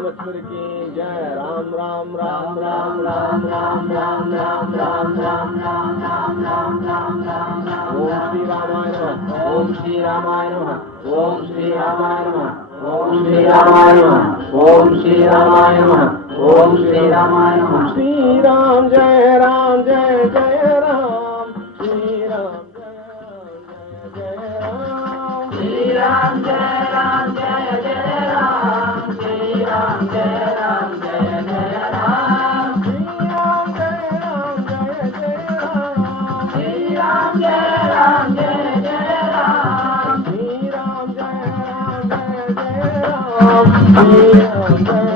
रामचंद्र की जय। राम राम राम राम राम राम राम राम राम राम राम राम राम राम राम राम। ओम श्री रामाय नमः। ओम श्री रामाय नमः। ओम श्री रामाय नमः। ओम श्री रामाय नमः। ओम श्री रामाय नमः। ओम श्री रामाय नमः। श्री राम जय राम जय जय राम। श्री राम जय राम जय जय राम। श्री राम जय राम जय जय राम। श्री राम जय राम जय जय राम। श्री राम जय राम जय जय राम। श्री राम जय राम जय जय राम। श्री राम जय राम जय जय राम। श्री राम जय